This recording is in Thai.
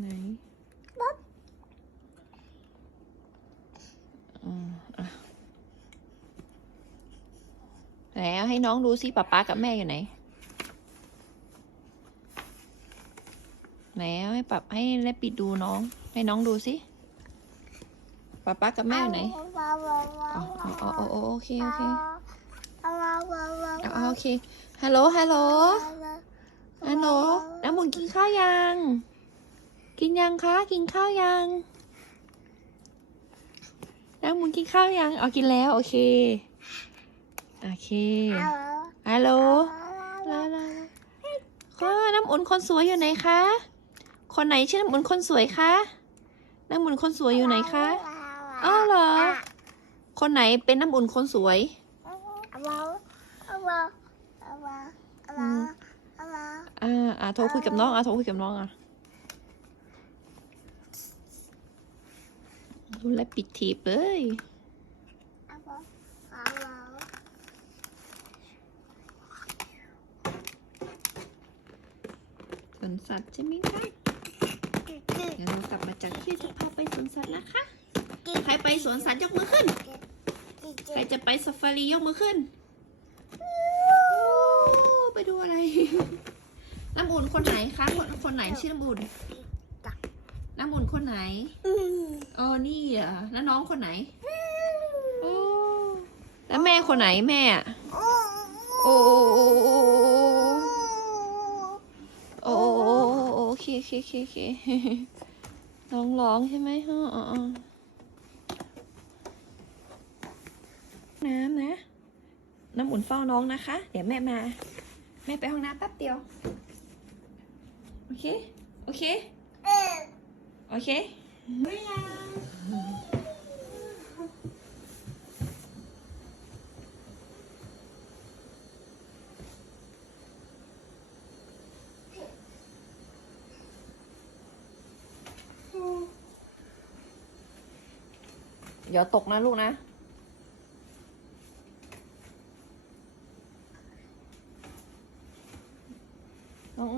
ไหนป๊บอืมอะไหนเอาให้น้องดูสิป๊าป๊ากับแม่อยู่ไหน ไหนเอาให้ปับให้แลปิดดูน้อง ให้น้องดูสิป๊าป๊ากับแม่อยู่ไหนอ๋ออ๋ออ๋ออ๋อโอเคโอเคเอาเอาโอเคฮัลโหลฮัลโหลฮัลโหลน้ำหมุนกินข้าวยัง กินยังคะ กินข้าวยังน้ำหมุนกินข้าวยัง เอากินแล้ว โอเค โอเค ฮัลโหลลาลาข้อน้ำอุ่นคนสวยอยู่ไหนคะ คนไหนชื่อน้ำอุ่นคนสวยคะ น้ำอุ่นคนสวยอยู่ไหนคะอ้าวเหรอ คนไหนเป็นน้ำอุ่นคนสวยอ่าอ่าโทรคุยกับน้องอ่าโทรคุยกับน้องอะ ดูแลปิดทีบเลยสวนสัตว์ใช่ไหมคะเดี๋ยวเรากลับมาจากที่จะพาไปสวนสัตว์นะคะ ใครไปสวนสัตว์ยกมือขึ้น ใครจะไปซาฟารียกมือขึ้น ไปดูอะไร น้ำอุ่นคนไหนคะ คนคนไหนชื่อน้ำอุ่น น้ำบุญคนไหนเออนี่อะอแล้วน้องคนไหนโอ้แล้วแม่คนไหนแม่โอ้โอ้โอ้โอ้โอ้โอเคโอเคโอเคร้องร้องใช่ไหมฮะน้ำนะ น้ำอุ่นเฝ้าน้องนะคะ เดี๋ยวแม่มา แม่ไปห้องน้ำแป๊บเดียว โอเค โอเค เคเดี๋ยวตกนะลูกนะ น้อง